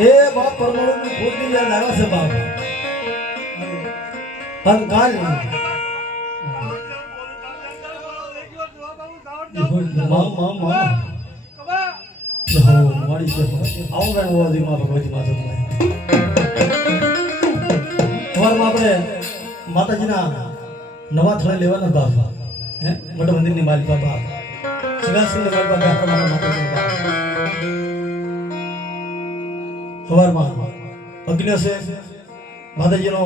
એ બાપ પરમાણુ ની ખોટી યાદ આવે છે બાપ પણ કાલ માં મારી છે આવું ગાણ હોવાથી માં ભગવતી માતા સવારમાં આપણે માતાજીના નવા થળે લેવાના બાપ હે મોટા મંદિરની માલિક બાપા સિંહાસન બાપા આપણા માતાજી સવારમાં અગ્નિ છે માતાજીનો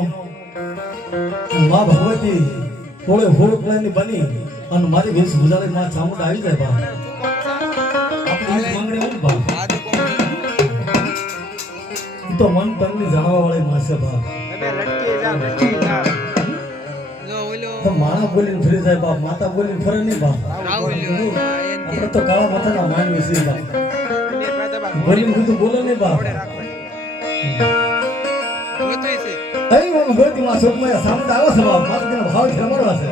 માં ભગવતી કોળે હોળ ની બની અને મારી વેશ ભુજાલે માં ચામુંડા આવી જાય બા આપણી માંગણી હોય બા તો મન તનની જાણવા વાળી માં છે બા તો માણા બોલીને ફરી જાય બા માતા બોલીને ફરે નહીં બા આપણે તો કાળા માથાના માનવી છે બા બોલીને કીધું બોલે નહીં બા અહીં ભગવતી માં સુખમાં સામે આવે છે બાપ માતાજીનો ભાવ છે અમારો છે